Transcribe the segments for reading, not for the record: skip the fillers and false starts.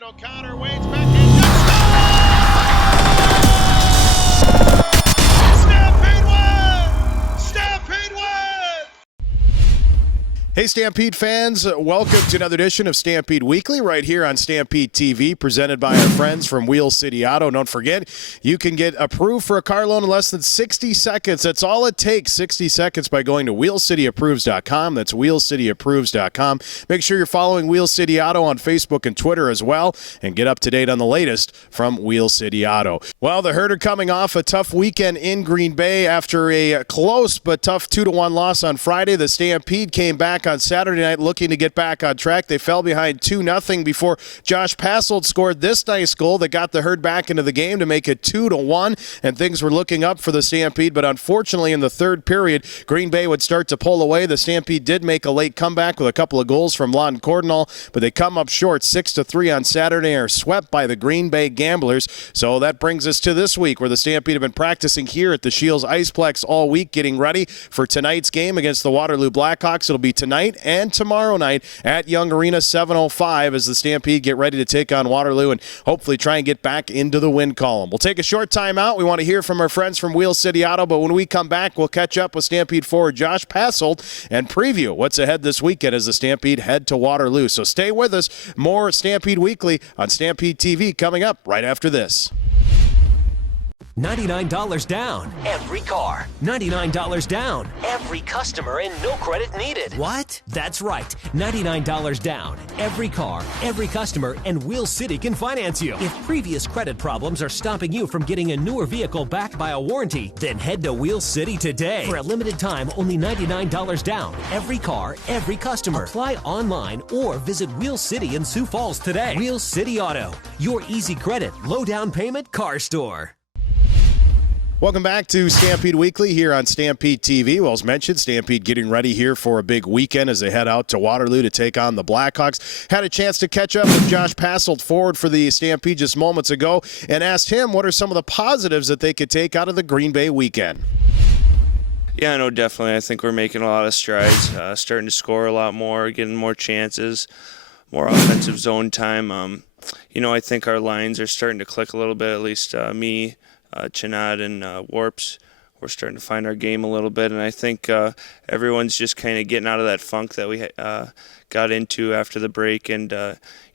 O'Connor waits back in. Stampede win! Stampede win! Hey Stampede fans, welcome to another edition of Stampede Weekly right here on Stampede TV, presented by our friends from Wheel City Auto. Don't forget, you can get approved for a car loan in less than 60 seconds. That's all it takes, 60 seconds, by going to wheelcityapproves.com. That's wheelcityapproves.com. Make sure you're following Wheel City Auto on Facebook and Twitter as well, and get up to date on the latest from Wheel City Auto. Well, the Herd are coming off a tough weekend in Green Bay after a close but tough 2-1 loss on Friday. The Stampede came back on Saturday night looking to get back on track. They fell behind 2-0 before Josh Passold scored this nice goal that got the Herd back into the game to make it 2-1, and things were looking up for the Stampede, but unfortunately in the third period, Green Bay would start to pull away. The Stampede did make a late comeback with a couple of goals from Lawton Cordinal, but they come up short 6-3 on Saturday and are swept by the Green Bay Gamblers. So that brings us to this week, where the Stampede have been practicing here at the Shields Iceplex all week, getting ready for tonight's game against the Waterloo Black Hawks. It'll be tonight and tomorrow night at Young Arena, 7:05, as the Stampede get ready to take on Waterloo and hopefully try and get back into the win column. We'll take a short time out. We want to hear from our friends from Wheel City Auto, but when we come back, we'll catch up with Stampede forward Josh Passold and preview what's ahead this weekend as the Stampede head to Waterloo. So stay with us. More Stampede Weekly on Stampede TV coming up right after this. $99 down. Every car. $99 down. Every customer and no credit needed. What? That's right. $99 down. Every car, every customer, and Wheel City can finance you. If previous credit problems are stopping you from getting a newer vehicle backed by a warranty, then head to Wheel City today. For a limited time, only $99 down. Every car, every customer. Apply online or visit Wheel City in Sioux Falls today. Wheel City Auto. Your easy credit, low down payment car store. Welcome back to Stampede Weekly here on Stampede TV. Well, as mentioned, Stampede getting ready here for a big weekend as they head out to Waterloo to take on the Blackhawks. Had a chance to catch up with Josh Passold, forward for the Stampede, just moments ago, and asked him what are some of the positives that they could take out of the Green Bay weekend. Yeah, no, definitely. I think we're making a lot of strides, starting to score a lot more, getting more chances, more offensive zone time. I think our lines are starting to click a little bit, at least me, Chinad and Warps. We're starting to find our game a little bit, and I think everyone's just kind of getting out of that funk that we got into after the break, and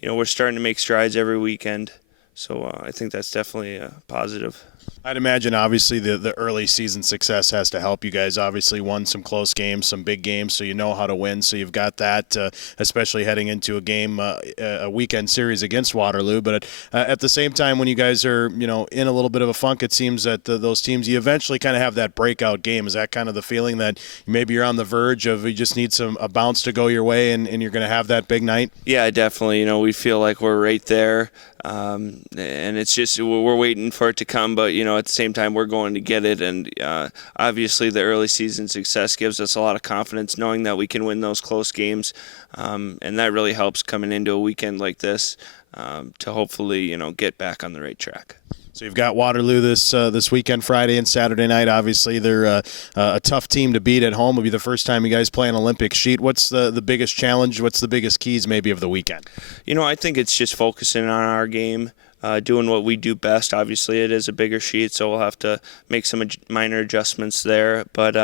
we're starting to make strides every weekend. So I think that's definitely positive. I'd imagine, obviously, the early season success has to help. You guys obviously won some close games, some big games, so you know how to win. So you've got that, especially heading into a game, a weekend series against Waterloo. But at the same time, when you guys are, in a little bit of a funk, it seems that those teams, you eventually kind of have that breakout game. Is that kind of the feeling that maybe you're on the verge of, you just need a bounce to go your way and you're going to have that big night? Yeah, definitely. We feel like we're right there. And it's just we're waiting for it to come, but at the same time we're going to get it, and obviously the early season success gives us a lot of confidence knowing that we can win those close games, and that really helps coming into a weekend like this to hopefully get back on the right track. So you've got Waterloo this weekend, Friday and Saturday night. Obviously, they're a tough team to beat at home. It'll be the first time you guys play an Olympic sheet. What's the biggest challenge? What's the biggest keys maybe of the weekend? I think it's just focusing on our game, doing what we do best. Obviously, it is a bigger sheet, so we'll have to make some minor adjustments there. But,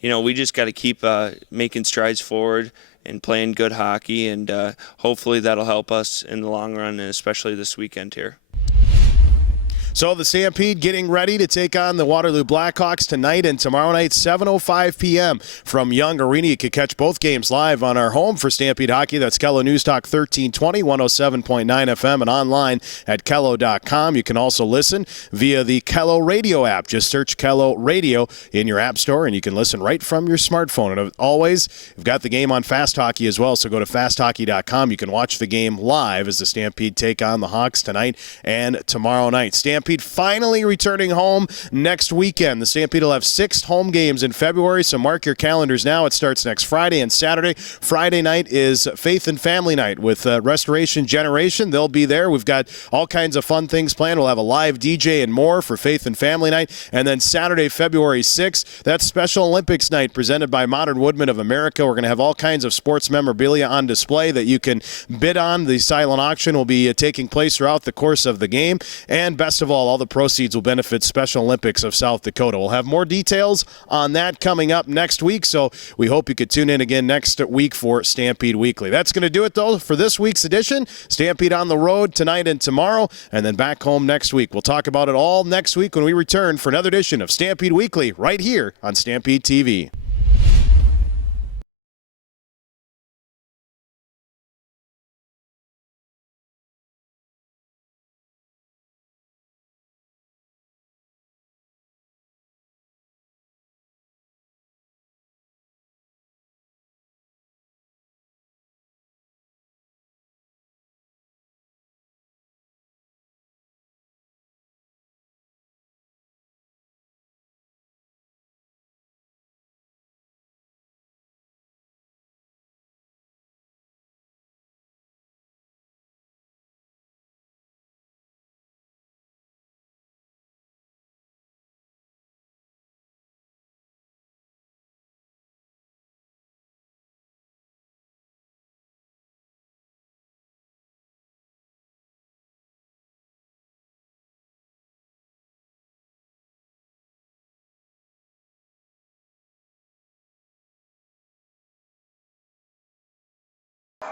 we just got to keep making strides forward and playing good hockey, and hopefully that'll help us in the long run, and especially this weekend here. So the Stampede getting ready to take on the Waterloo Black Hawks tonight and tomorrow night, 7:05 p.m. from Young Arena. You can catch both games live on our home for Stampede Hockey. That's Kello News Talk 1320, 107.9 FM, and online at Kello.com. You can also listen via the Kello Radio app. Just search Kello Radio in your app store, and you can listen right from your smartphone. And always, we've got the game on Fast Hockey as well, so go to fasthockey.com. You can watch the game live as the Stampede take on the Hawks tonight and tomorrow night. Stampede Stampede finally returning home next weekend. The Stampede will have 6 home games in February, so mark your calendars now. It starts next Friday and Saturday. Friday night is Faith and Family Night with Restoration Generation. They'll be there. We've got all kinds of fun things planned. We'll have a live DJ and more for Faith and Family Night. And then Saturday, February 6th, that's Special Olympics Night presented by Modern Woodmen of America. We're going to have all kinds of sports memorabilia on display that you can bid on. The silent auction will be taking place throughout the course of the game. And best of all the proceeds will benefit Special Olympics of South Dakota. We'll have more details on that coming up next week, so we hope you could tune in again next week for Stampede Weekly. That's going to do it, though, for this week's edition. Stampede on the road tonight and tomorrow, and then back home next week. We'll talk about it all next week when we return for another edition of Stampede Weekly right here on Stampede TV.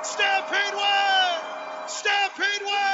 Stampede win! Stampede win!